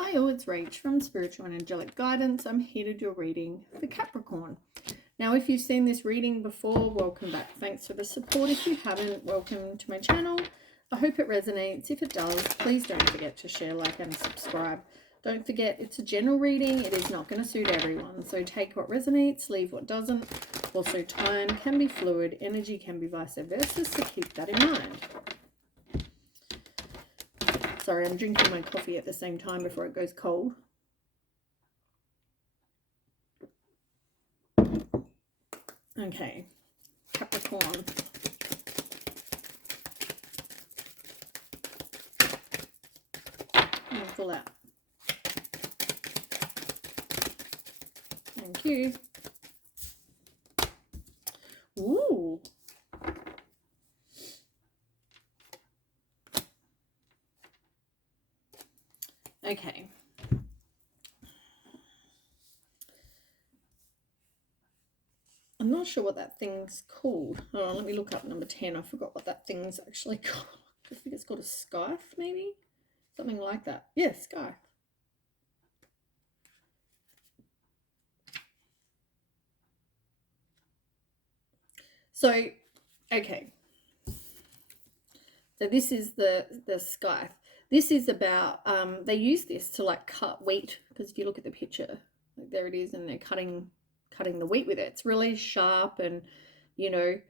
Hi all, it's Rach from Spiritual and Angelic Guidance. I'm here to do a reading for Capricorn. Now, if you've seen this reading before, welcome back. Thanks for the support. If you haven't, welcome to my channel. I hope it resonates. If it does, please don't forget to share, like, and subscribe. Don't forget, it's a general reading. It is not going to suit everyone. So take what resonates, leave what doesn't. Also, time can be fluid. Energy can be vice versa, so keep that in mind. Sorry, I'm drinking my coffee at the same time before it goes cold. Okay, Capricorn. And pull out. Thank you. Ooh. Okay. I'm not sure what that thing's called. Hold on, let me look up number 10. I forgot what that thing's actually called. I think it's called a scythe, maybe? Something like that. Yeah, scythe. So, okay. So this is the scythe. This is about, they use this to like cut wheat, because if you look at the picture, like there it is, and they're cutting the wheat with it. It's really sharp and, you know,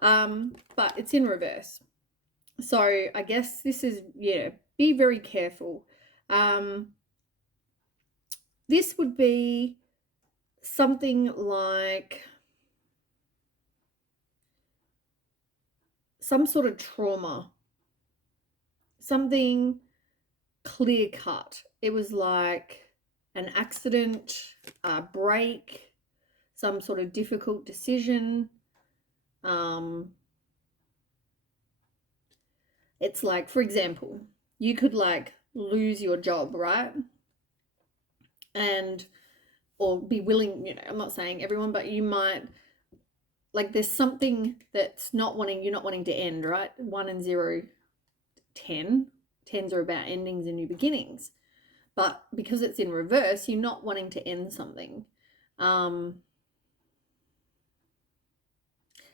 but it's in reverse. So I guess this is, yeah, be very careful. This would be something like some sort of trauma, something clear cut. It was like an accident, a break, some sort of difficult decision. It's like, for example, you could like lose your job, right? And or be willing, you know, I'm not saying everyone, but you might, like, there's something that's not wanting, you're not wanting to end, right? 1 and 0, 10. 10s are about endings and new beginnings. But because it's in reverse, you're not wanting to end something.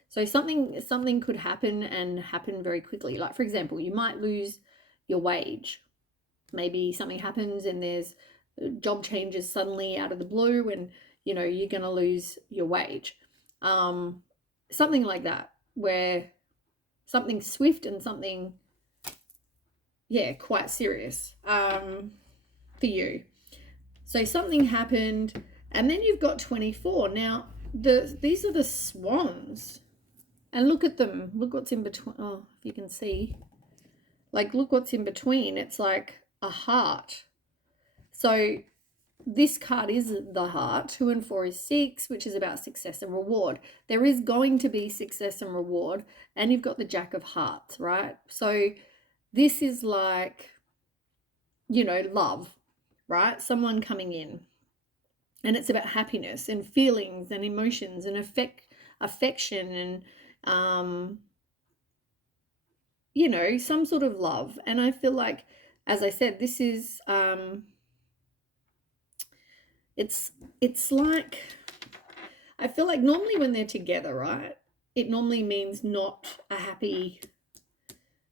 So something could happen and happen very quickly. Like, for example, you might lose your wage. Maybe something happens and there's job changes suddenly out of the blue, and you know you're going to lose your wage. Something like that, where something swift and something, yeah, quite serious for you. So something happened, and then you've got 24. Now, these are the swans. And look at them. Look what's in between. Oh, if you can see. Like, look what's in between. It's like a heart. So this card is the heart. 2 and 4 is 6, which is about success and reward. There is going to be success and reward. And you've got the Jack of Hearts, right? So this is like, you know, love, right? Someone coming in. And it's about happiness and feelings and emotions and affection and, you know, some sort of love. And I feel like, as I said, this is, it's like, I feel like normally when they're together, right, it normally means not a happy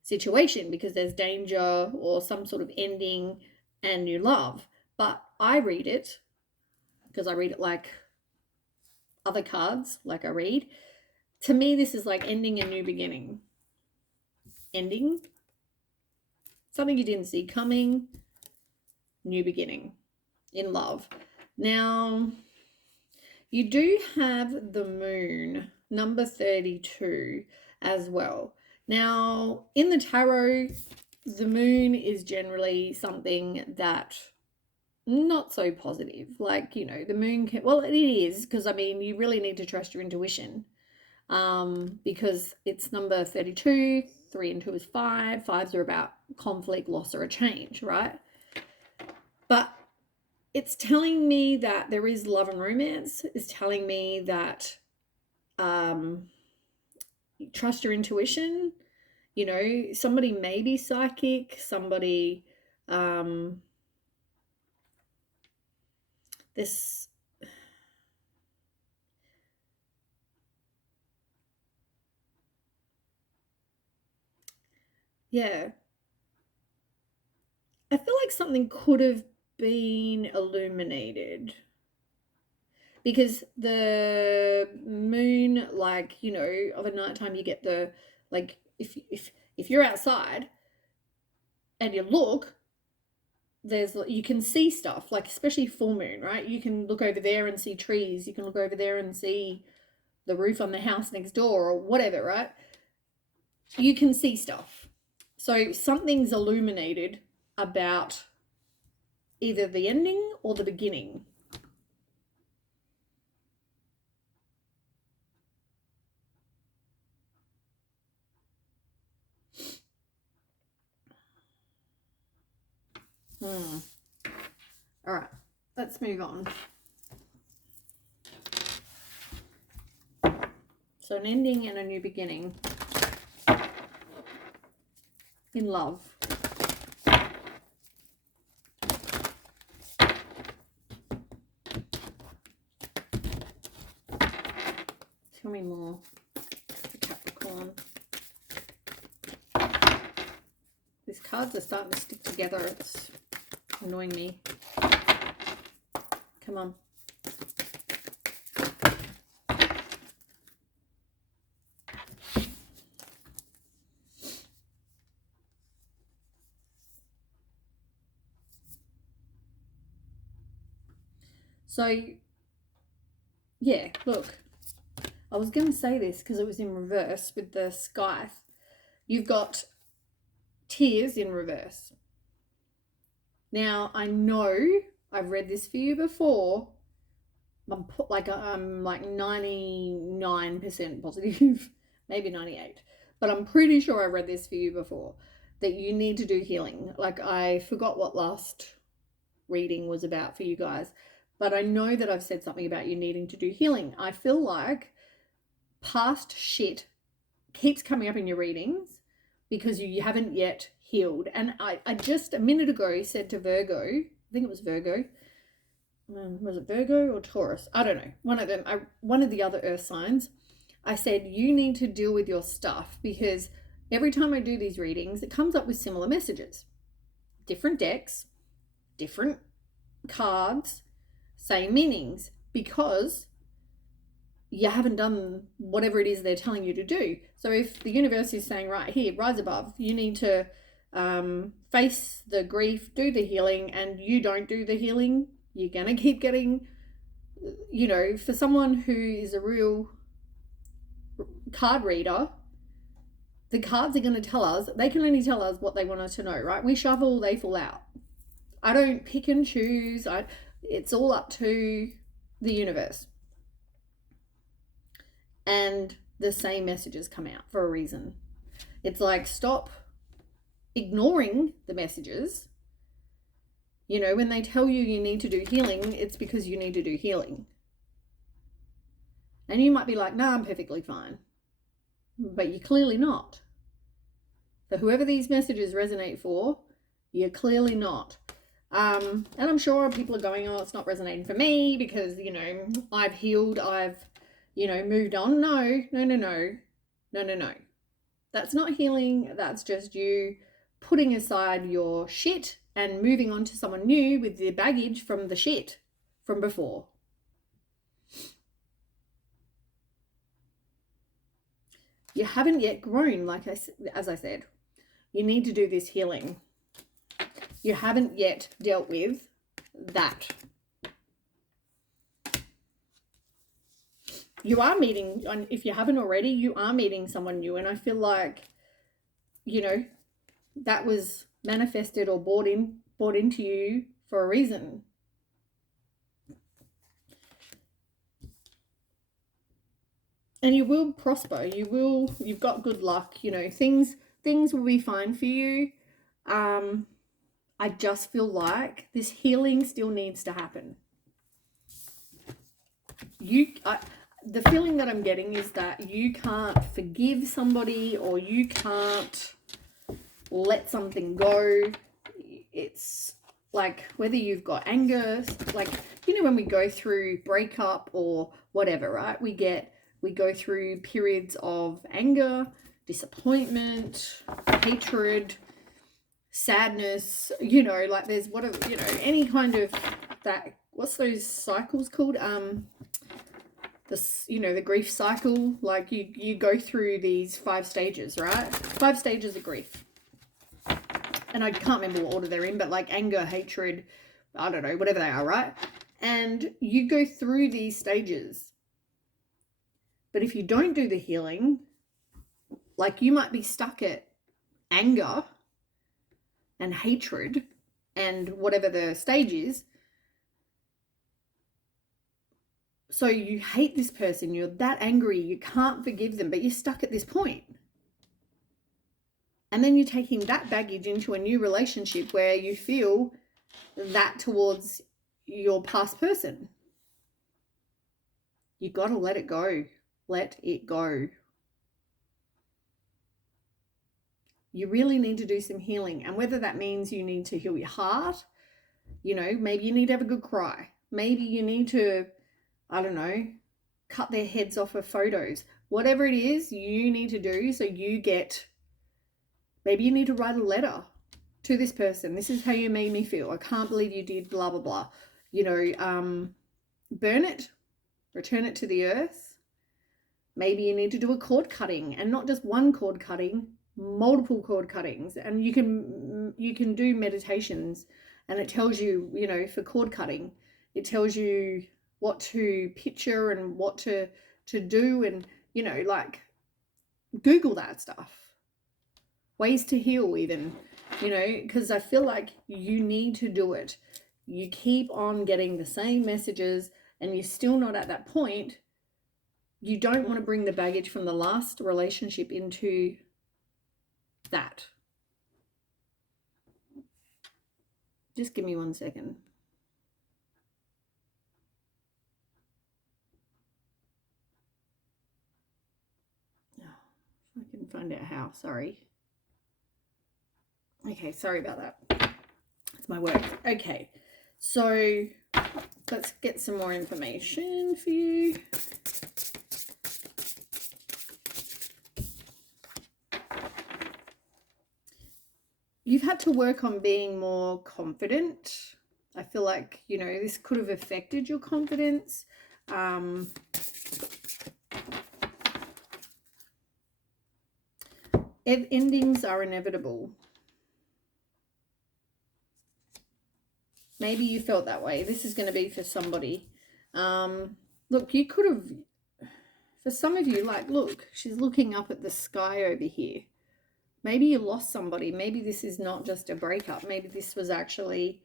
situation because there's danger or some sort of ending and new love. But I read it, because I read it like other cards, like I read, to me this is like ending a new beginning. Ending something you didn't see coming, new beginning in love. Now, you do have the moon, number 32, as well. Now, in the tarot, the moon is generally something that not so positive. Like, you know, the moon can, well, it is, because I mean, you really need to trust your intuition, because it's number 32. 3 and 2 is 5. 5s are about conflict, loss, or a change, right? But it's telling me that there is love and romance. It's telling me that trust your intuition. You know, somebody may be psychic, somebody this, yeah, I feel like something could have been illuminated because the moon, like, you know, of a nighttime you get the, like, if you're outside and you look, there's, you can see stuff, like especially full moon, right? You can look over there and see trees, you can look over there and see the roof on the house next door or whatever, right? You can see stuff. So something's illuminated about either the ending or the beginning. All right, let's move on. So an ending and a new beginning in love. Tell me more. The Capricorn. These cards are starting to stick together. It's annoying me. Come on. So, yeah, look. I was going to say this because it was in reverse with the scythe. You've got tears in reverse. Now, I know I've read this for you before. I'm like 99% positive, maybe 98, but I'm pretty sure I read this for you before, that you need to do healing. Like, I forgot what last reading was about for you guys, but I know that I've said something about you needing to do healing. I feel like past shit keeps coming up in your readings because you haven't yet healed. And I just a minute ago said to Virgo, I think it was Virgo, was it Virgo or Taurus? I don't know. One of them, one of the other earth signs. I said, you need to deal with your stuff because every time I do these readings, it comes up with similar messages. Different decks, different cards, same meanings, because you haven't done whatever it is they're telling you to do. So if the universe is saying, right here, rise above, you need to face the grief, do the healing, and you don't do the healing, you're going to keep getting, you know, for someone who is a real card reader, the cards are going to tell us, they can only tell us what they want us to know, right? We shovel, they fall out. I don't pick and choose. It's all up to the universe. And the same messages come out for a reason. It's like, stop ignoring the messages. You know, when they tell you need to do healing, it's because you need to do healing. And you might be like, nah, I'm perfectly fine. But you're clearly not. For whoever these messages resonate for, you're clearly not. And I'm sure people are going, oh, it's not resonating for me because, you know, I've healed, I've, you know, moved on. No. That's not healing. That's just you putting aside your shit and moving on to someone new with the baggage from the shit from before. You haven't yet grown, as I said. You need to do this healing. You haven't yet dealt with that. You are meeting, if you haven't already, you are meeting someone new. And I feel like, you know, that was manifested or brought into you for a reason. And you will prosper. You've got good luck. You know, things will be fine for you. I just feel like this healing still needs to happen. The feeling that I'm getting is that you can't forgive somebody or you can't let something go. It's like whether you've got anger, like, you know, when we go through breakup or whatever, right? We go through periods of anger, disappointment, hatred, sadness, you know, like there's whatever, you know, any kind of that, what's those cycles called? This, you know, the grief cycle, like you go through these 5 stages, right? 5 stages of grief. And I can't remember what order they're in, but like anger, hatred, I don't know, whatever they are, right? And you go through these stages. But if you don't do the healing, like you might be stuck at anger and hatred and whatever the stage is. So you hate this person, you're that angry, you can't forgive them, but you're stuck at this point. And then you're taking that baggage into a new relationship where you feel that towards your past person. You got to let it go. Let it go. You really need to do some healing. And whether that means you need to heal your heart, you know, maybe you need to have a good cry. Maybe you need to, I don't know, cut their heads off of photos. Whatever it is you need to do so you get, maybe you need to write a letter to this person. This is how you made me feel. I can't believe you did blah, blah, blah. You know, burn it, return it to the earth. Maybe you need to do a cord cutting, and not just one cord cutting, multiple cord cuttings. And you can do meditations, and it tells you, you know, for cord cutting, it tells you what to picture and what to do, and, you know, like Google that stuff. Ways to heal even, you know, because I feel like you need to do it. You keep on getting the same messages and you're still not at that point. You don't want to bring the baggage from the last relationship into that. Just give me 1 second. Oh, I can find out how, sorry. Okay, sorry about that. It's my work. Okay, so let's get some more information for you. You've had to work on being more confident. I feel like, you know, this could have affected your confidence. Endings are inevitable. Maybe you felt that way. This is going to be for somebody. Look, you could have, for some of you, like, look, she's looking up at the sky over here. Maybe you lost somebody. Maybe this is not just a breakup. Maybe this was actually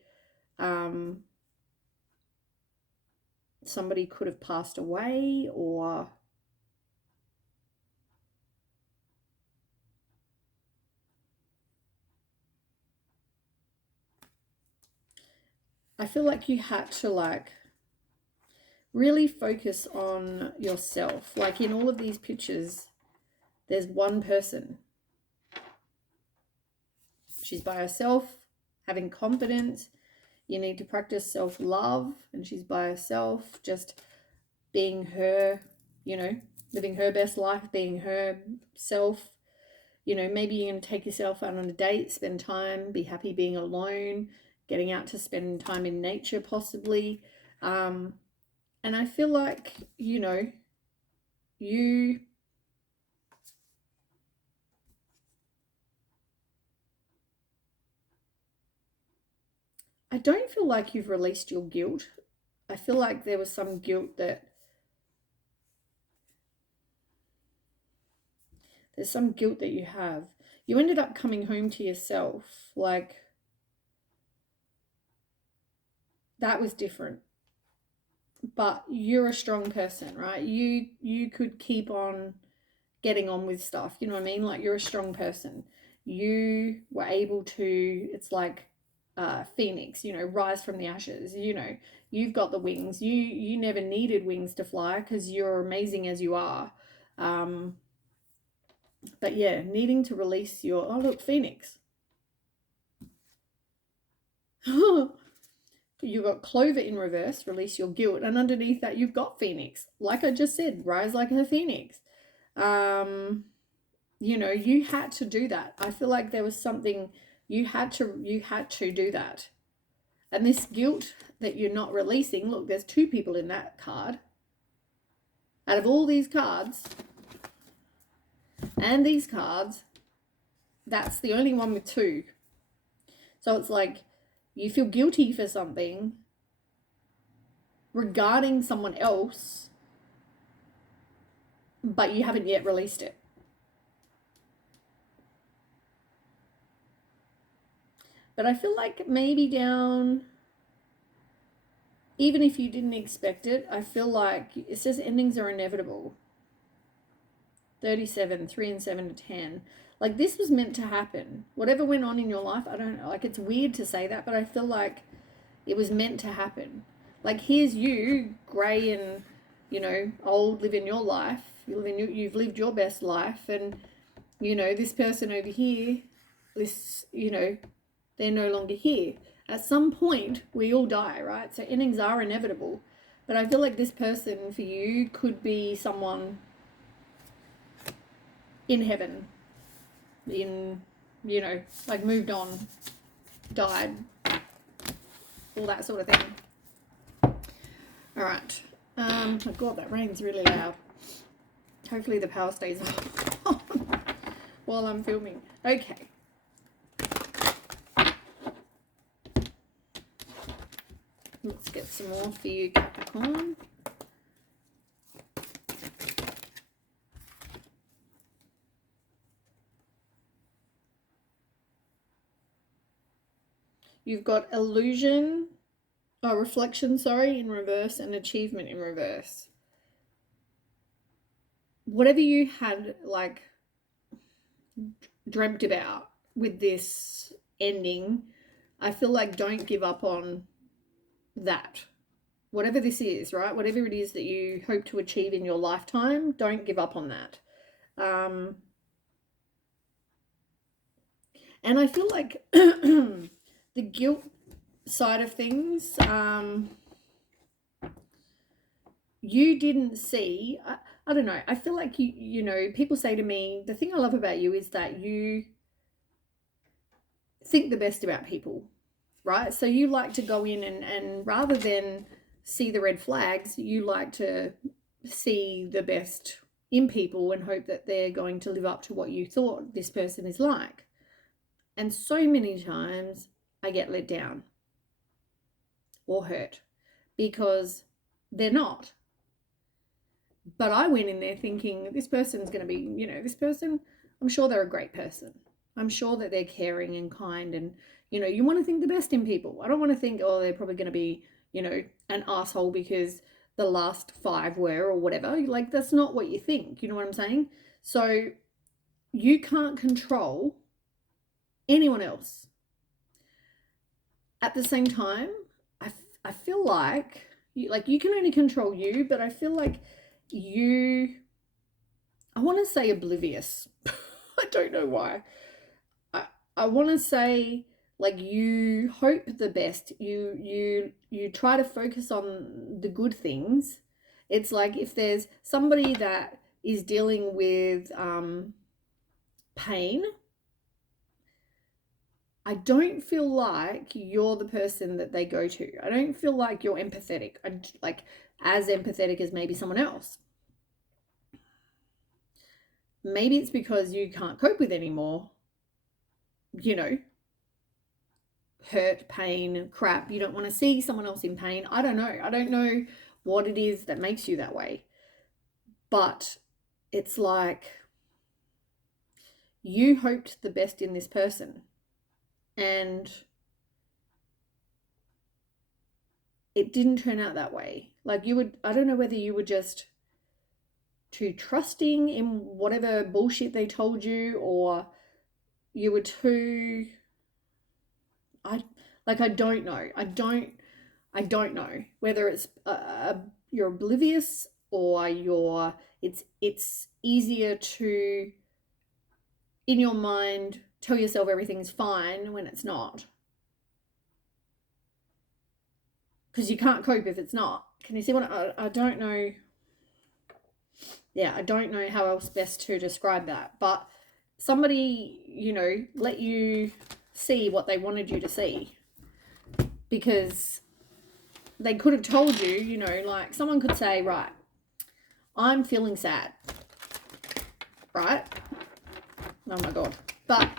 somebody could have passed away, or I feel like you had to, like, really focus on yourself. Like in all of these pictures, there's one person. She's by herself, having confidence. You need to practice self-love, and she's by herself, just being her, you know, living her best life, being herself. You know, maybe you're going to take yourself out on a date, spend time, be happy being alone, getting out to spend time in nature possibly. And I feel like, you know, I don't feel like you've released your guilt. I feel like there was some guilt that, there's some guilt that you have. You ended up coming home to yourself. Like, that was different. But you're a strong person, right? You could keep on getting on with stuff. You know what I mean? Like, you're a strong person. You were able to, it's like Phoenix, you know, rise from the ashes. You know, you've got the wings. You never needed wings to fly because you're amazing as you are. But yeah, needing to release your, oh look, Phoenix. You've got Clover in reverse, release your guilt. And underneath that, you've got Phoenix. Like I just said, rise like a phoenix. You had to do that. I feel like there was something you had to do that. And this guilt that you're not releasing, look, there's 2 people in that card. Out of all these cards and these cards, that's the only one with 2. So it's like you feel guilty for something regarding someone else, but you haven't yet released it. But I feel like maybe down, even if you didn't expect it, I feel like it says endings are inevitable. 37, 3 and 7 to 10. Like this was meant to happen. Whatever went on in your life, I don't know. Like it's weird to say that, but I feel like it was meant to happen. Like here's you, grey and, old, living your life. You've lived your best life, and this person over here, they're no longer here. At some point, we all die, right? So endings are inevitable. But I feel like this person for you could be someone in heaven, like moved on, died, all that sort of thing. All right. Oh God, that rain's really loud. Hopefully the power stays on while I'm filming. Okay. Let's get some more for you, Capricorn. You've got reflection, in reverse, and achievement in reverse. Whatever you had, like, dreamt about with this ending, I feel like don't give up on that. Whatever this is, right? Whatever it is that you hope to achieve in your lifetime, don't give up on that. And I feel like the guilt side of things, you didn't see. I don't know. I feel like people say to me, the thing I love about you is that you think the best about people, right? So you like to go in and rather than see the red flags, you like to see the best in people and hope that they're going to live up to what you thought this person is like. And so many times I get let down or hurt because they're not. But I went in there thinking this person's going to be, this person, I'm sure they're a great person. I'm sure that they're caring and kind, and, you want to think the best in people. I don't want to think, oh, they're probably going to be, an asshole because the last 5 were or whatever. Like, that's not what you think. You know what I'm saying? So you can't control anyone else. At the same time, I feel like you can only control you, but I feel like I want to say oblivious. I don't know why. I want to say like you hope the best. You try to focus on the good things. It's like if there's somebody that is dealing with pain, I don't feel like you're the person that they go to. I don't feel like you're empathetic. Like as empathetic as maybe someone else. Maybe it's because you can't cope with anymore. Hurt, pain, crap. You don't want to see someone else in pain. I don't know. I don't know what it is that makes you that way. But it's like you hoped the best in this person. And it didn't turn out that way. Like I don't know whether you were just too trusting in whatever bullshit they told you, or you were too, I don't know. I don't know whether it's you're oblivious or it's easier to, in your mind, tell yourself everything's fine when it's not. because you can't cope if it's not. Can you see what I don't know? Yeah, I don't know how else best to describe that. But somebody, let you see what they wanted you to see. Because they could have told you, like someone could say, right, I'm feeling sad. Right? Oh my God. But,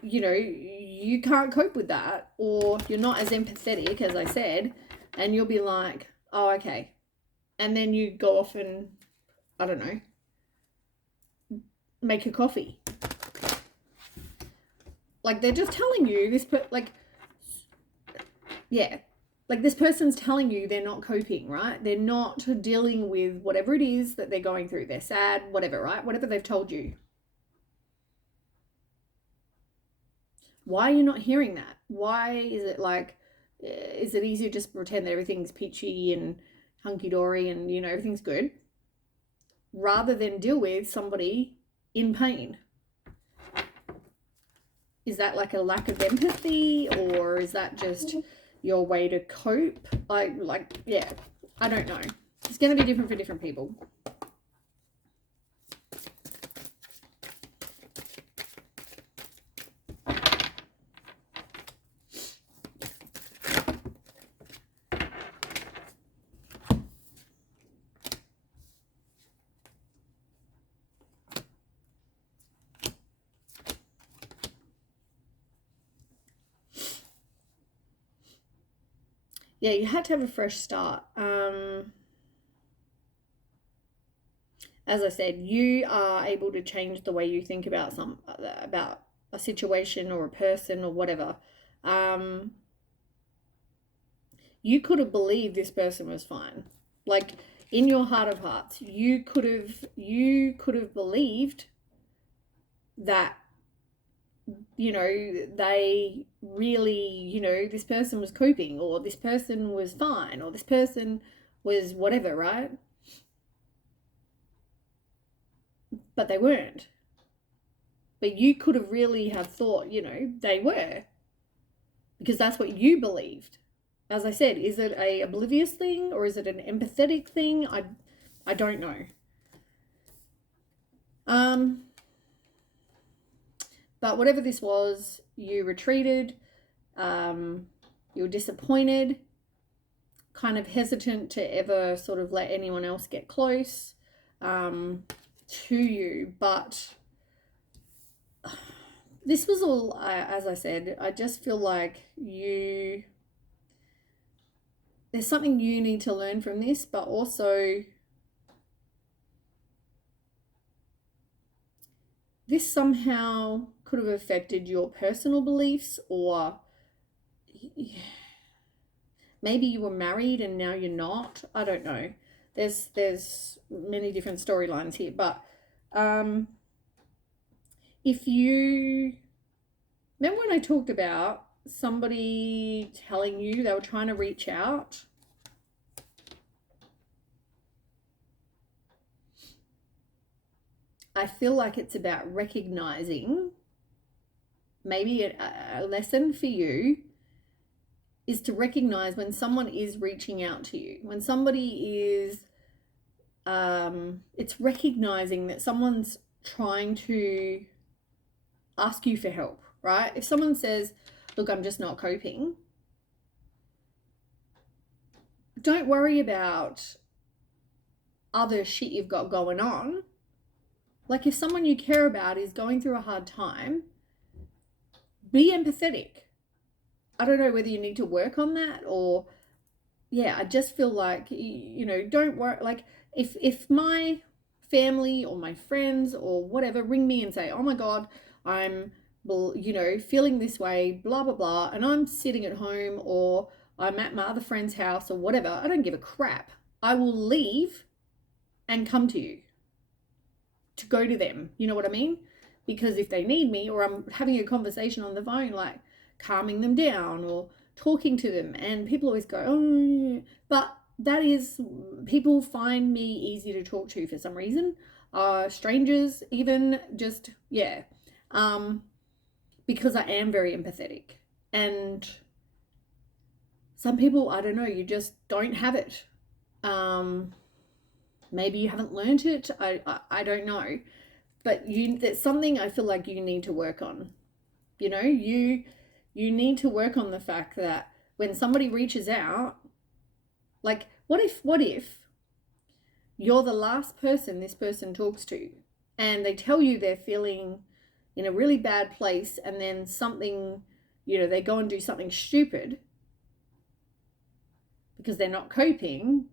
you can't cope with that, or you're not as empathetic, as I said, and you'll be like, oh, okay. And then you go off and, I don't know, make a coffee. Like, they're just telling you this, like this person's telling you they're not coping, right? They're not dealing with whatever it is that they're going through. They're sad, whatever, right? Whatever they've told you. Why are you not hearing that? Why is it like, is it easier just to pretend that everything's peachy and hunky-dory and, everything's good, rather than deal with somebody in pain? Is that like a lack of empathy, or is that just your way to cope? I don't know. It's going to be different for different people. Yeah, you had to have a fresh start. As I said, you are able to change the way you think about about a situation or a person or whatever. You could have believed this person was fine. Like, in your heart of hearts, you could have believed that, they really, this person was coping, or this person was fine, or this person was whatever, right? But they weren't. But you could have really have thought, they were, because that's what you believed. As I said, is it a oblivious thing, or is it an empathetic thing? I don't know. But whatever this was, you retreated, you were disappointed, kind of hesitant to ever sort of let anyone else get close to you. But this was all, as I said, I just feel like there's something you need to learn from this, but also this somehow could have affected your personal beliefs, or maybe you were married and now you're not. I don't know. There's many different storylines here, but if you remember when I talked about somebody telling you they were trying to reach out, I feel like it's about recognizing, maybe a lesson for you is to recognize when someone is reaching out to you, when somebody is, it's recognizing that someone's trying to ask you for help, right? If someone says, look, I'm just not coping, don't worry about other shit you've got going on. Like, if someone you care about is going through a hard time, be empathetic. I don't know whether you need to work on that, or, yeah, I just feel like, don't worry. Like, if my family or my friends or whatever ring me and say, oh my God, I'm, feeling this way, blah, blah, blah, and I'm sitting at home, or I'm at my other friend's house or whatever, I don't give a crap. I will leave and come to you, to go to them. You know what I mean? Because if they need me, or I'm having a conversation on the phone, like calming them down or talking to them, and people always go, oh, but that is, people find me easy to talk to for some reason. Strangers, even, just, yeah. Because I am very empathetic. And Some people, I don't know, you just don't have it. Maybe you haven't learned it. I don't know. But that's something I feel like you need to work on. You know, you need to work on the fact that when somebody reaches out, like what if you're the last person this person talks to and they tell you they're feeling in a really bad place, and then something, they go and do something stupid because they're not coping.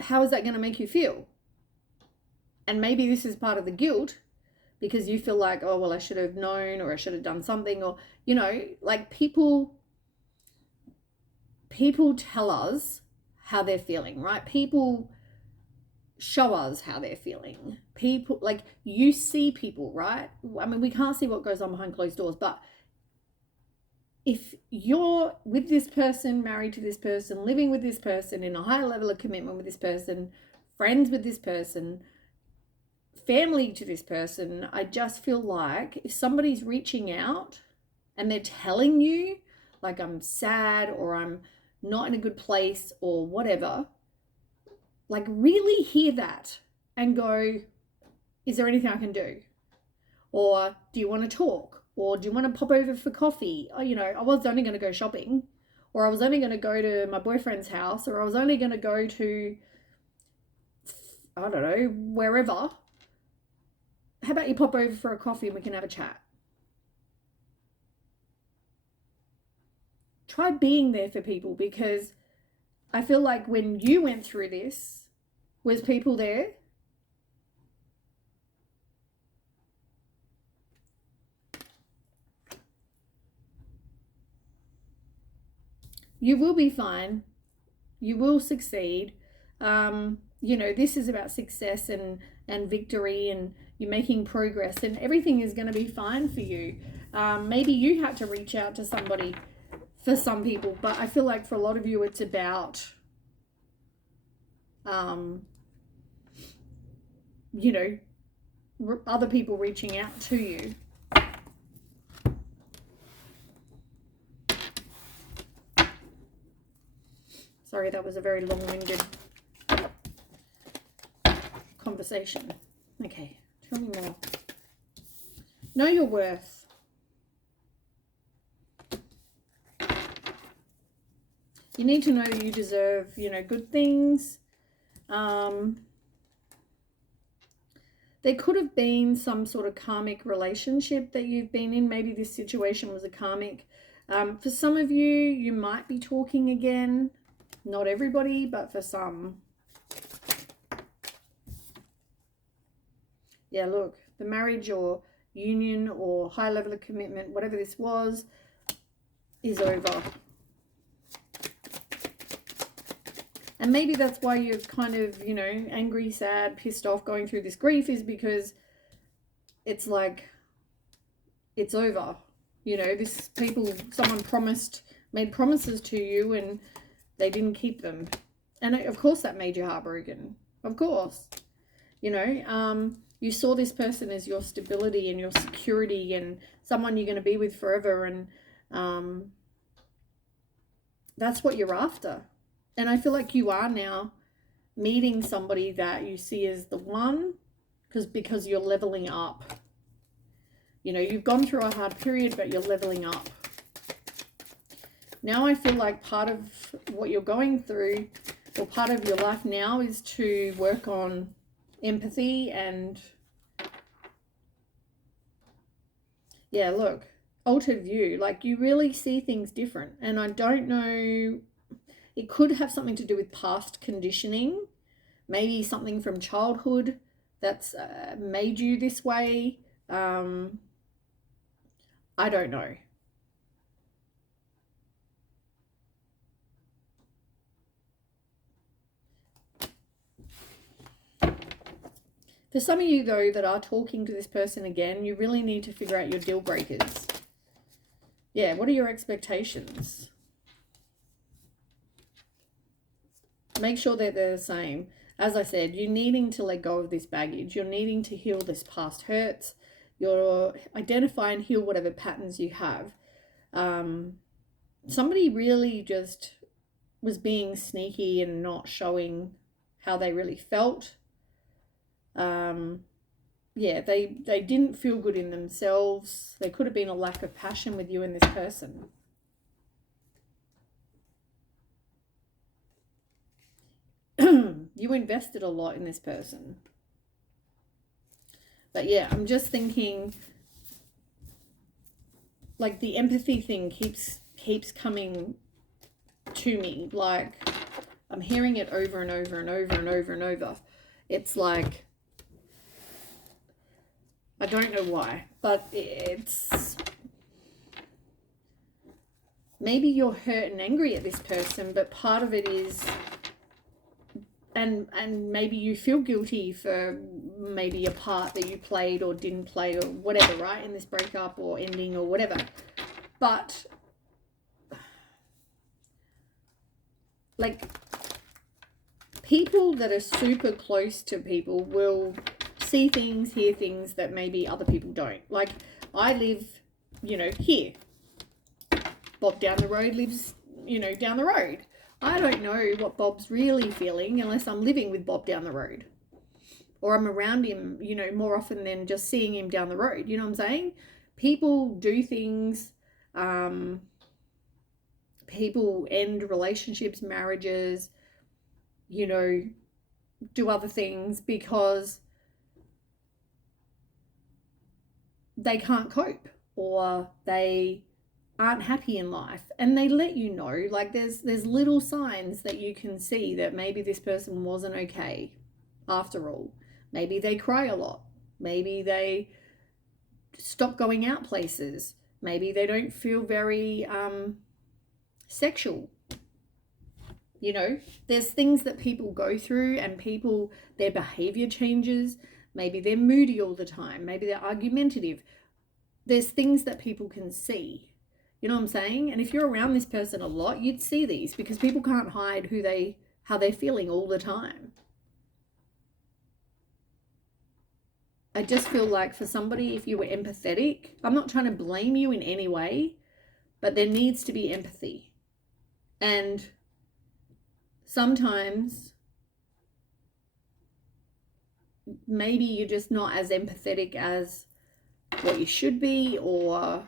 How is that going to make you feel? And maybe this is part of the guilt, because you feel like, oh, well, I should have known, or I should have done something, or, like people tell us how they're feeling, right? People show us how they're feeling. People, like, you see people, right? I mean, we can't see what goes on behind closed doors, but if you're with this person, married to this person, living with this person, in a high level of commitment with this person, friends with this person, family to this person, I just feel like if somebody's reaching out and they're telling you, like, I'm sad, or I'm not in a good place, or whatever, like, really hear that and go, is there anything I can do? Or do you want to talk? Or do you want to pop over for coffee? Or, I was only going to go shopping, or I was only going to go to my boyfriend's house, or I was only going to go to, I don't know, wherever. How about you pop over for a coffee and we can have a chat? Try being there for people, because I feel like when you went through this, was people there? You will be fine. You will succeed. This is about success and victory, and you're making progress, and everything is going to be fine for you. Maybe you had to reach out to somebody for some people, but I feel like for a lot of you, it's about, other people reaching out to you. Sorry, that was a very long-winded conversation. Okay, tell me more. Know your worth. You need to know you deserve, good things. There could have been some sort of karmic relationship that you've been in. Maybe this situation was a karmic. For some of you, you might be talking again. Not everybody, but for some. Yeah, look, the marriage or union or high level of commitment, whatever this was, is over. And maybe that's why you're kind of, angry, sad, pissed off, going through this grief, is because it's like, it's over. Someone made promises to you and they didn't keep them. And of course that made you heartbroken. Of course. You saw this person as your stability and your security and someone you're going to be with forever. And that's what you're after. And I feel like you are now meeting somebody that you see as the one, because you're leveling up. You've gone through a hard period, but you're leveling up. Now I feel like part of what you're going through, or part of your life now, is to work on empathy and, yeah, look, altered view. Like, you really see things different. And I don't know, it could have something to do with past conditioning, maybe something from childhood that's made you this way. I don't know. For some of you, though, that are talking to this person again, you really need to figure out your deal breakers. Yeah, what are your expectations? Make sure that they're the same. As I said, you're needing to let go of this baggage. You're needing to heal this past hurts. You're identify and heal whatever patterns you have. somebody really just was being sneaky and not showing how they really felt. Yeah, they didn't feel good in themselves. There could have been a lack of passion with you and this person. You invested a lot in this person. But yeah, I'm just thinking, like, the empathy thing keeps coming to me. Like, I'm hearing it over and over and over and over and over. It's like, I don't know why, but it's, maybe you're hurt and angry at this person, but part of it is, and maybe you feel guilty for maybe a part that you played or didn't play or whatever, right, in this breakup or ending or whatever. But like, people that are super close to people will see things, hear things that maybe other people don't. Like, I live, here. Bob down the road lives, down the road. I don't know what Bob's really feeling unless I'm living with Bob down the road. Or I'm around him, more often than just seeing him down the road. You know what I'm saying? People do things. People end relationships, marriages, do other things because they can't cope or they aren't happy in life, and they let you know. Like, there's little signs that you can see that maybe this person wasn't okay after all. Maybe they cry a lot, maybe they stop going out places, maybe they don't feel very sexual. There's things that people go through, and people, their behavior changes. Maybe they're moody all the time, maybe they're argumentative. There's things that people can see. You know what I'm saying? And if you're around this person a lot, you'd see these, because people can't hide how they're feeling all the time. I just feel like, for somebody, if you were empathetic, I'm not trying to blame you in any way, but there needs to be empathy. And sometimes maybe you're just not as empathetic as what you should be, or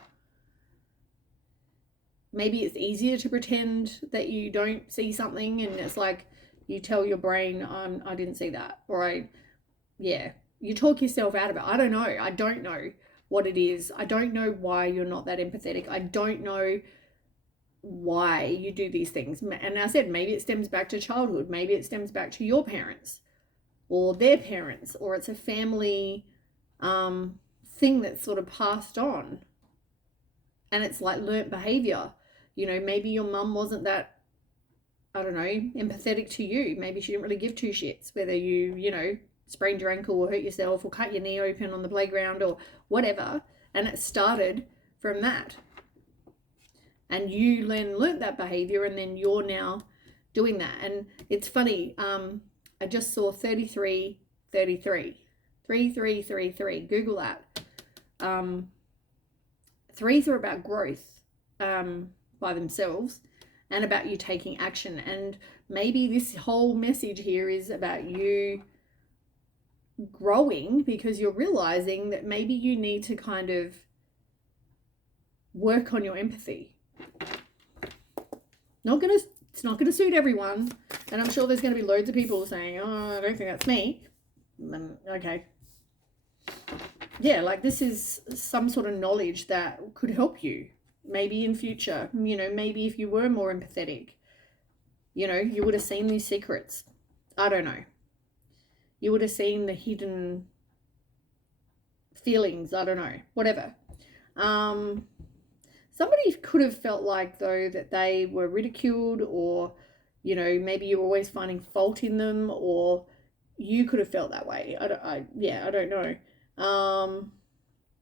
maybe it's easier to pretend that you don't see something, and it's like you tell your brain, I didn't see that, or you talk yourself out of it. I don't know what it is. I don't know why you're not that empathetic. I don't know why you do these things. And I said, maybe it stems back to childhood. Maybe it stems back to your parents or their parents, or it's a family thing that's sort of passed on. And it's like learnt behavior. Maybe your mum wasn't that, I don't know, empathetic to you. Maybe she didn't really give two shits whether you sprained your ankle or hurt yourself or cut your knee open on the playground or whatever. And it started from that. And you then learnt that behavior, and then you're now doing that. And it's funny, I just saw 3333. 3333. Google that. Threes are about growth by themselves, and about you taking action. And maybe this whole message here is about you growing, because you're realizing that maybe you need to kind of work on your empathy. It's not gonna suit everyone, and I'm sure there's gonna be loads of people saying, "Oh, I don't think that's me." Okay. Yeah, like, this is some sort of knowledge that could help you maybe in future. Maybe if you were more empathetic, you would have seen these secrets. I don't know. You would have seen the hidden feelings. I don't know. Whatever. Somebody could have felt like, though, that they were ridiculed, or, maybe you were always finding fault in them, or you could have felt that way. I don't know.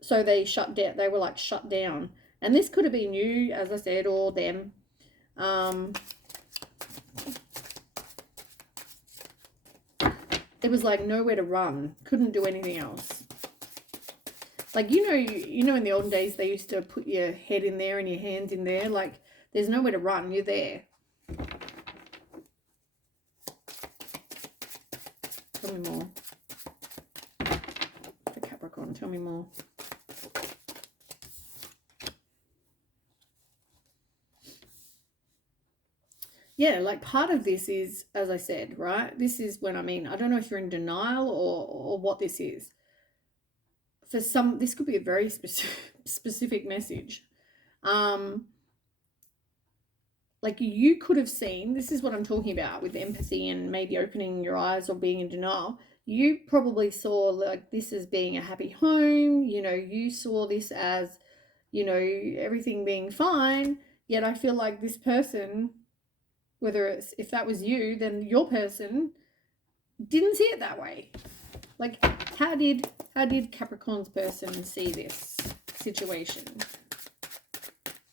So they shut down. They were like shut down, and this could have been you, as I said, or them. It was like nowhere to run. Couldn't do anything else. Like, in the olden days, they used to put your head in there and your hands in there. Like, There's nowhere to run. You're there. Tell me more. For Capricorn, tell me more. Yeah, like part of this is, as I said, right? This is when, I don't know if you're in denial or what this is. For some, this could be a very specific message. Like you could have seen, this is what I'm talking about with empathy and maybe opening your eyes or being in denial. You probably saw like this as being a happy home. You saw this as, everything being fine. Yet I feel like this person, if that was you, then your person didn't see it that way. Like, how did Capricorn's person see this situation?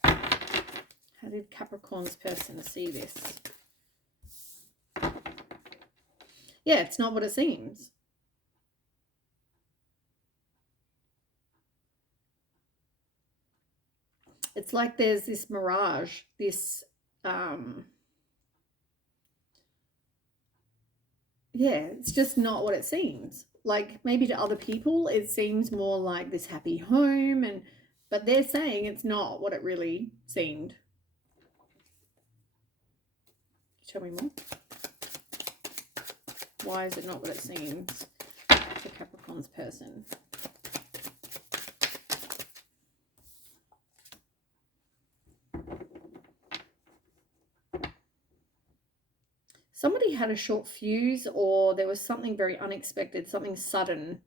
How did Capricorn's person see this? Yeah, it's not what it seems. It's like there's this mirage, this, it's just not what it seems. Like maybe to other people, it seems more like this happy home, but they're saying it's not what it really seemed. Tell me more. Why is it not what it seems for Capricorn's person? Somebody had a short fuse, or there was something very unexpected, something sudden,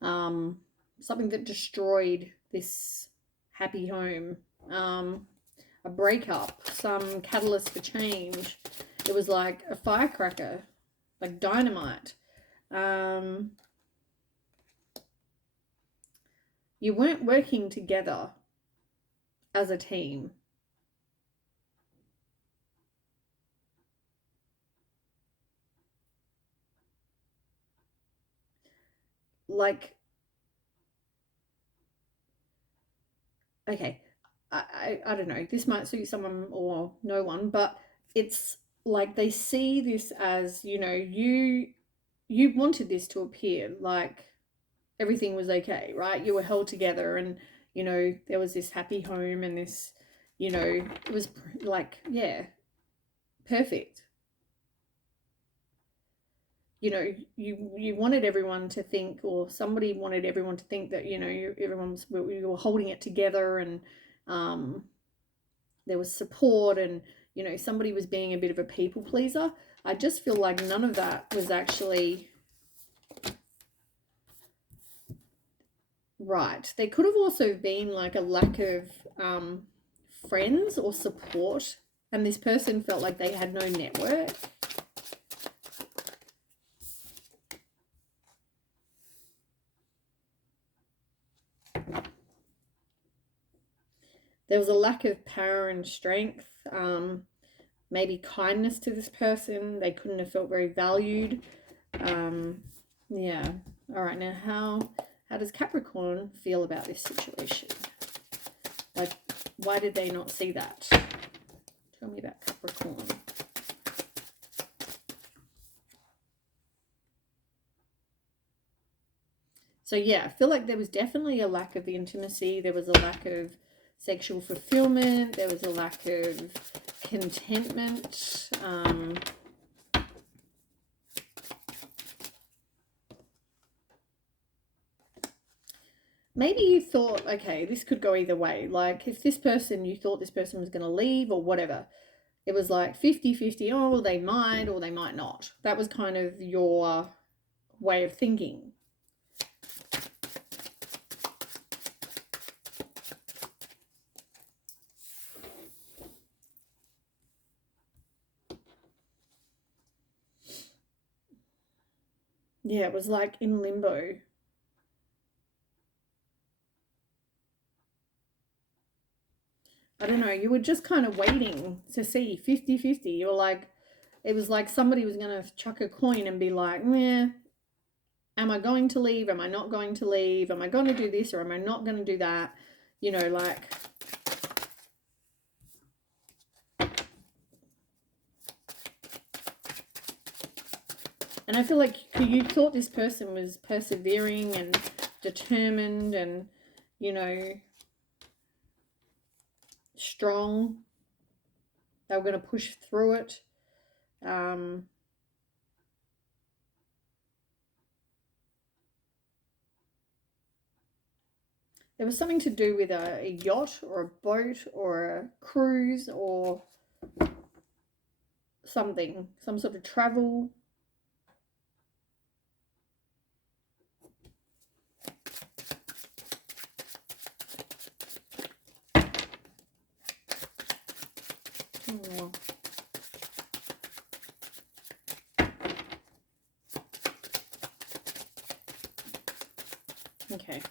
something that destroyed this happy home, a breakup, some catalyst for change. It was like a firecracker, like dynamite. You weren't working together as a team. Like, okay, I don't know, this might suit someone or no one, but it's like they see this as, you wanted this to appear like everything was okay, right? You were held together and, there was this happy home and this, it was like, yeah, perfect. You wanted everyone to think, or somebody wanted everyone to think that, you were holding it together, and there was support, and, somebody was being a bit of a people pleaser. I just feel like none of that was actually right. There could have also been like a lack of friends or support, and this person felt like they had no network. There was a lack of power and strength, maybe kindness to this person. They couldn't have felt very valued. Yeah. All right. Now, how does Capricorn feel about this situation? Like, why did they not see that? Tell me about Capricorn. So yeah, I feel like there was definitely a lack of intimacy. There was a lack of sexual fulfillment. There was a lack of contentment. Maybe you thought, okay, this could go either way. Like if this person, you thought this person was going to leave or whatever, it was like 50-50, oh, they might or they might not. That was kind of your way of thinking. Yeah, it was like in limbo. I don't know, you were just kind of waiting to see 50-50. You were like, it was like somebody was going to chuck a coin and be like, meh, am I going to leave? Am I not going to leave? Am I going to do this or am I not going to do that? Like, And I feel like you thought this person was persevering and determined and, you know, strong. They were going to push through it. There was something to do with a yacht or a boat or a cruise or something, some sort of travel. Oh. Okay,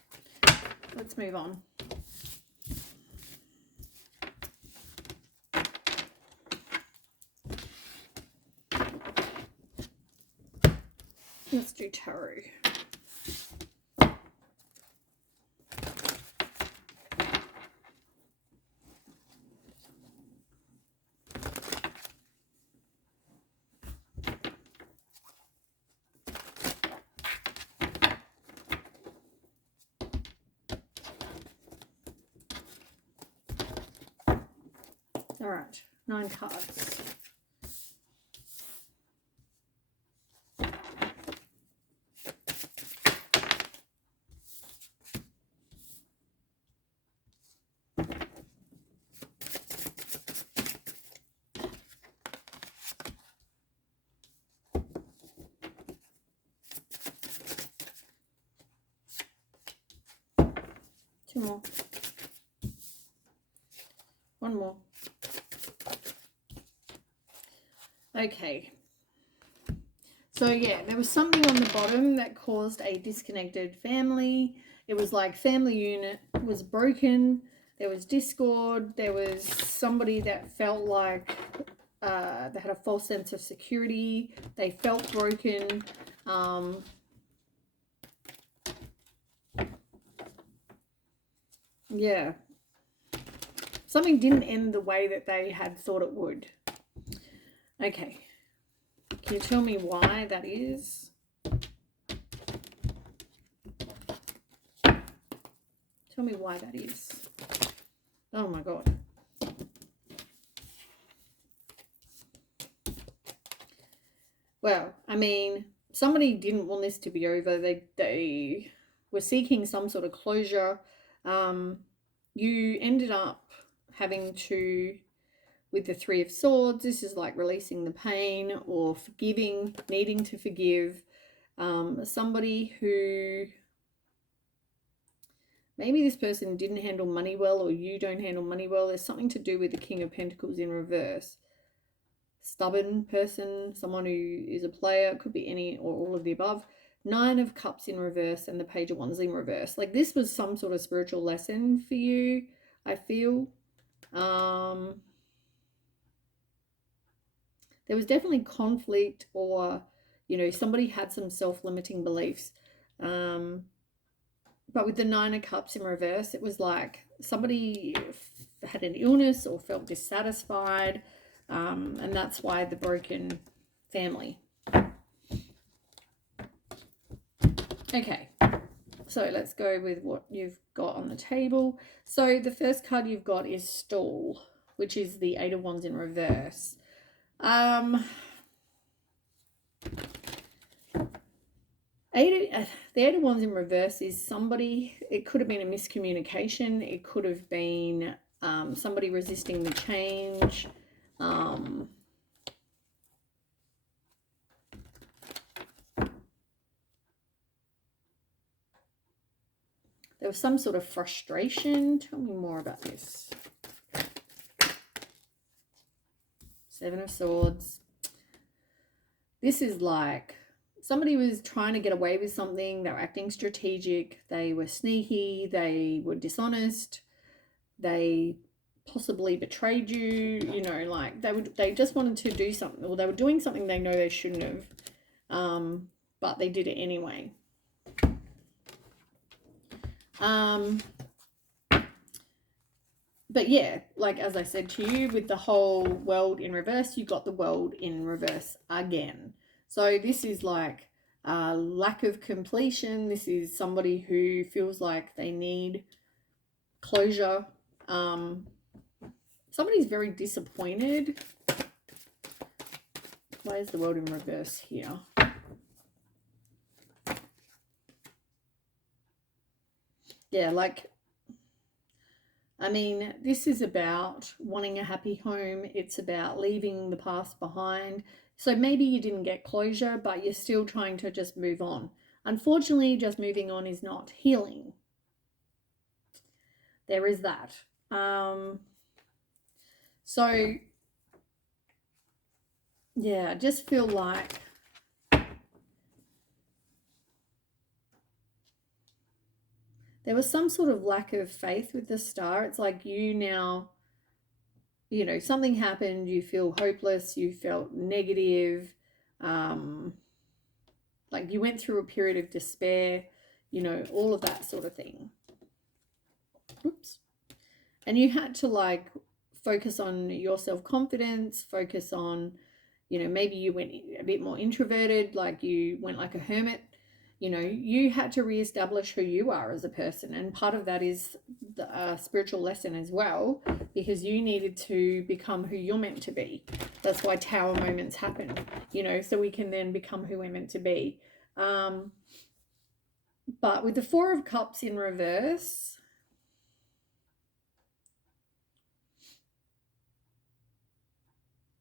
let's move on. Let's do tarot. All right, 9 cards. Two more. One more. Okay. So yeah, there was something on the bottom that caused a disconnected family. It was like family unit was broken. There was discord. There was somebody that felt like they had a false sense of security. They felt broken. Yeah. Something didn't end the way that they had thought it would. Okay. Can you tell me why that is? Tell me why that is. Oh my God. Well, I mean, somebody didn't want this to be over. They were seeking some sort of closure. You ended up having to, with the 3 of Swords, this is like releasing the pain or forgiving, needing to forgive somebody who maybe this person didn't handle money well, or you don't handle money well. There's something to do with the King of Pentacles in reverse. Stubborn person, someone who is a player, it could be any or all of the above. 9 of Cups in reverse and the Page of Wands in reverse. Like this was some sort of spiritual lesson for you, I feel. There was definitely conflict, or, you know, somebody had some self-limiting beliefs. But with the 9 of Cups in reverse, it was like somebody had an illness or felt dissatisfied. And that's why the broken family. Okay, so let's go with what you've got on the table. So the first card you've got is Stall, which is the 8 of Wands in reverse. The 8 of Wands in reverse is somebody, it could have been a miscommunication. It could have been somebody resisting the change. There was some sort of frustration. Tell me more about this. 7 of Swords. This is like somebody was trying to get away with something. They were acting strategic. They were sneaky. They were dishonest. They possibly betrayed you. You know, like they just wanted to do something, or they were doing something they know they shouldn't have, but they did it anyway. But yeah, like as I said to you, with the whole world in reverse, you got the world in reverse again. So this is like lack of completion. This is somebody who feels like they need closure. Somebody's very disappointed. Why is the world in reverse here? Yeah, like, I mean, this is about wanting a happy home. It's about leaving the past behind. So maybe you didn't get closure, but you're still trying to just move on. Unfortunately, just moving on is not healing. There is that. So, yeah, I just feel like there was some sort of lack of faith with the star. It's like you now, you know, something happened, you feel hopeless, you felt negative, like you went through a period of despair, you know, all of that sort of thing. Oops. And you had to like focus on your self-confidence, focus on, you know, maybe you went a bit more introverted, like you went like a hermit. You know, you had to reestablish who you are as a person. And part of that is the spiritual lesson as well, because you needed to become who you're meant to be. That's why tower moments happen, you know, so we can then become who we're meant to be. But with the Four of Cups in reverse,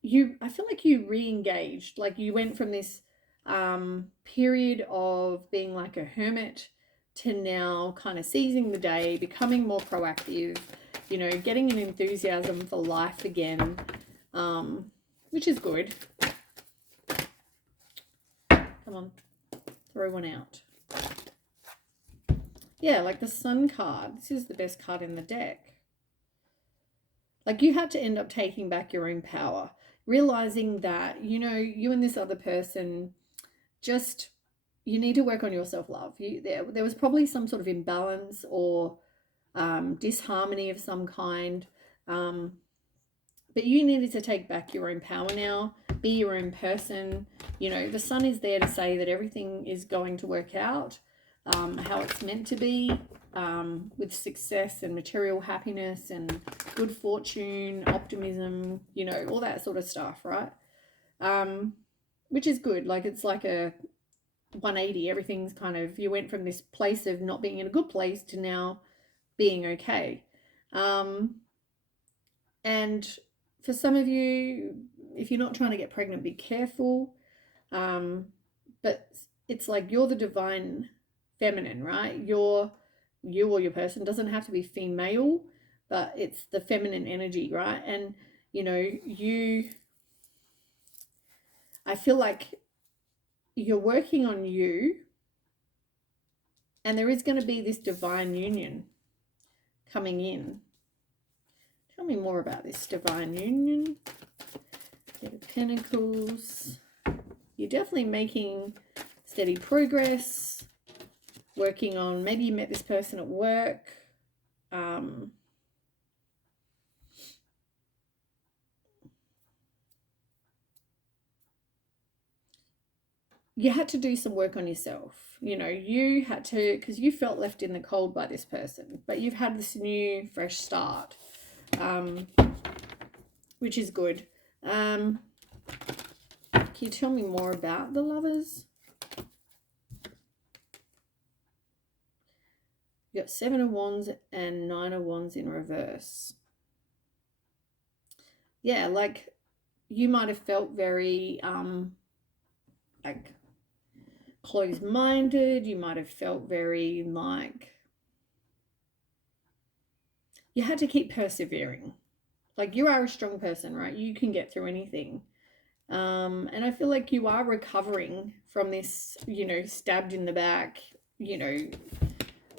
I feel like you re-engaged, like you went from this period of being like a hermit to now kind of seizing the day, becoming more proactive, you know, getting an enthusiasm for life again, which is good. Come on, throw one out. Yeah, like the Sun card. This is the best card in the deck. Like you had to end up taking back your own power, realizing that, you know, you and this other person just, you need to work on your self-love. There was probably some sort of imbalance or disharmony of some kind, but you needed to take back your own power now, be your own person. You know, the Sun is there to say that everything is going to work out how it's meant to be, with success and material happiness and good fortune, optimism, you know, all that sort of stuff, right? Which is good. Like it's like a 180. Everything's kind of, you went from this place of not being in a good place to now being okay. And for some of you, if you're not trying to get pregnant, be careful. But it's like you're the divine feminine, right? You or your person doesn't have to be female, but it's the feminine energy, right? And you know, I feel like you're working on you, and there is going to be this divine union coming in. Tell me more about this divine union. Eight of Pentacles. You're definitely making steady progress, working on, maybe you met this person at work. You had to do some work on yourself. You know, you had to, because you felt left in the cold by this person, but you've had this new, fresh start, which is good. Can you tell me more about the Lovers? You got Seven of Wands and Nine of Wands in reverse. Yeah, like you might have felt very like closed-minded. You might have felt very like you had to keep persevering. Like you are a strong person, right? You can get through anything. And I feel like you are recovering from this, you know, stabbed in the back, you know,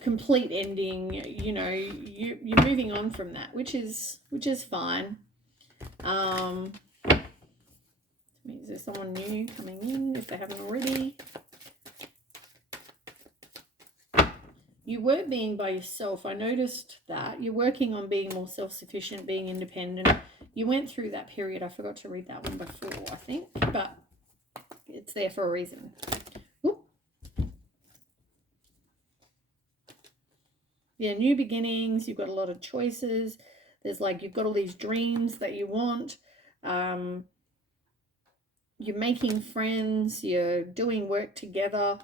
complete ending. You know, you're moving on from that, which is fine. Is there someone new coming in if they haven't already? You were being by yourself. I noticed that. You're working on being more self-sufficient, being independent. You went through that period. I forgot to read that one before, I think. But it's there for a reason. Whoop. Yeah, new beginnings. You've got a lot of choices. There's like, you've got all these dreams that you want. You're making friends. You're doing work together.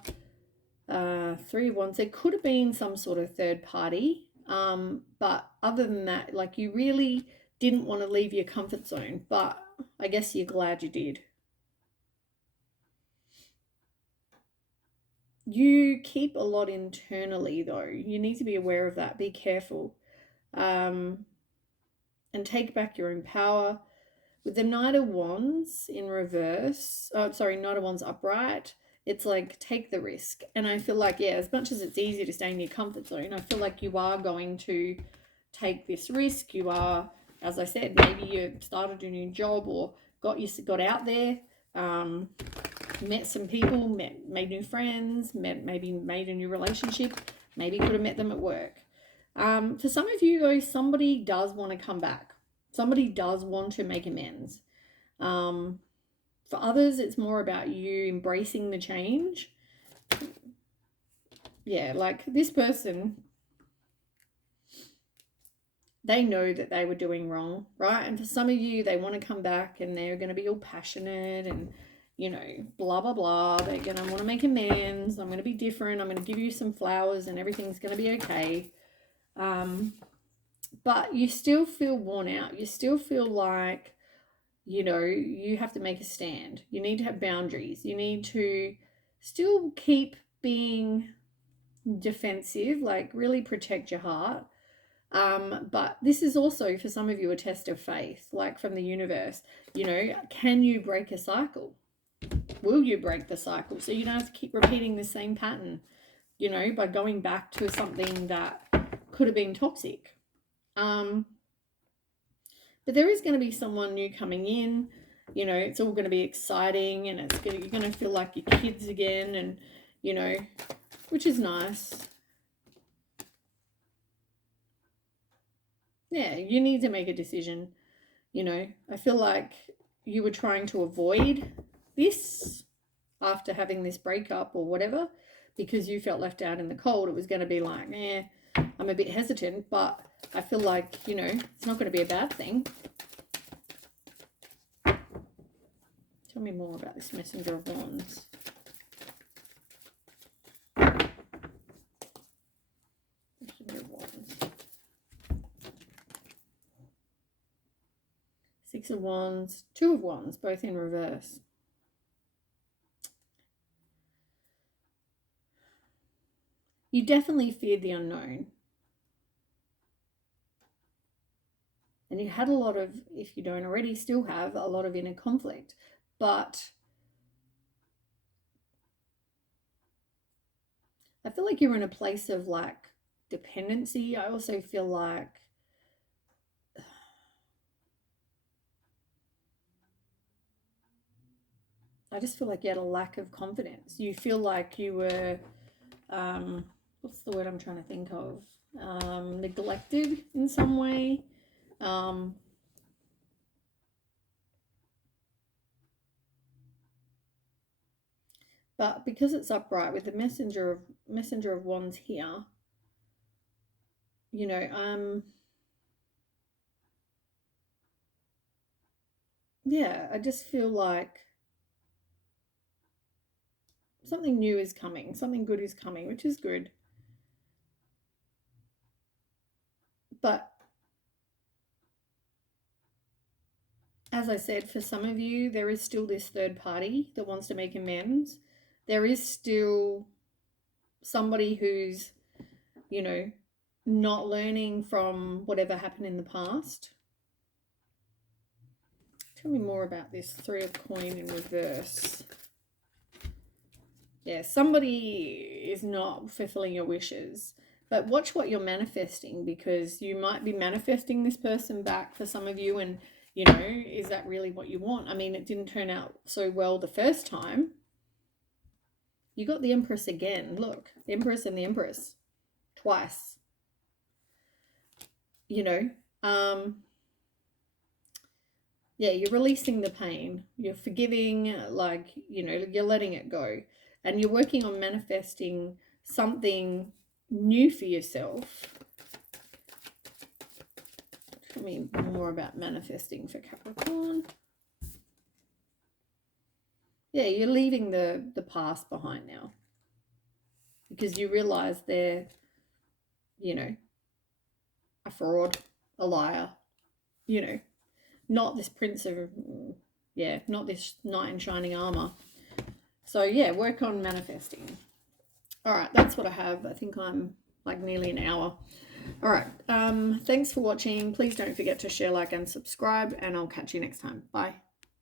Three of Wands. There could have been some sort of third party. But other than that, like, you really didn't want to leave your comfort zone. But I guess you're glad you did. You keep a lot internally, though. You need to be aware of that. Be careful. And take back your own power. With the Knight of Wands in reverse, Knight of Wands upright, it's like, take the risk. And I feel like, yeah, as much as it's easy to stay in your comfort zone, I feel like you are going to take this risk. You are, as I said, maybe you started a new job or got out there, met some people, made new friends, maybe made a new relationship, maybe could have met them at work. For some of you, though, somebody does want to come back. Somebody does want to make amends. For others, it's more about you embracing the change. Yeah, like this person, they know that they were doing wrong, right? And for some of you, they want to come back and they're going to be all passionate and, you know, blah, blah, blah. They're going to want to make amends. I'm going to be different. I'm going to give you some flowers and everything's going to be okay. But you still feel worn out. You still feel like, you know, you have to make a stand. You need to have boundaries. You need to still keep being defensive, like really protect your heart. But this is also, for some of you, a test of faith, like from the universe. You know, can you break a cycle? Will you break the cycle? So you don't have to keep repeating the same pattern, you know, by going back to something that could have been toxic. But there is going to be someone new coming in. You know, it's all going to be exciting and you're going to feel like your kids again, and, you know, which is nice. Yeah, you need to make a decision. You know, I feel like you were trying to avoid this after having this breakup or whatever, because you felt left out in the cold. It was going to be like, I'm a bit hesitant, but I feel like, you know, it's not going to be a bad thing. Tell me more about this Messenger of Wands. Messenger of Wands. Six of Wands, Two of Wands, both in reverse. You definitely feared the unknown. And you had a lot of, if you don't already still have, a lot of inner conflict. But I feel like you're in a place of like dependency. I also feel like I just feel like you had a lack of confidence. You feel like you were, what's the word I'm trying to think of? Neglected in some way. But because it's upright with the messenger of Wands here, you know, yeah, I just feel like something new is coming, something good is coming, which is good. But as I said, for some of you, there is still this third party that wants to make amends. There is still somebody who's, you know, not learning from whatever happened in the past. Tell me more about this Three of Coin in reverse. Yeah, somebody is not fulfilling your wishes. But watch what you're manifesting, because you might be manifesting this person back for some of you, and, you know, is that really what you want? I mean, it didn't turn out so well the first time. You got the Empress again. Look, the Empress and the Empress. Twice. You know, Yeah, you're releasing the pain. You're forgiving, like, you're letting it go. And you're working on manifesting something new for yourself. Tell me more about manifesting for Capricorn. Yeah, you're leaving the past behind now. Because you realize they're, a fraud, a liar, not this prince of, not this knight in shining armor. So yeah, work on manifesting. All right, that's what I have. I think I'm like nearly an hour. All right, thanks for watching. Please don't forget to share, like, and subscribe, and I'll catch you next time. Bye.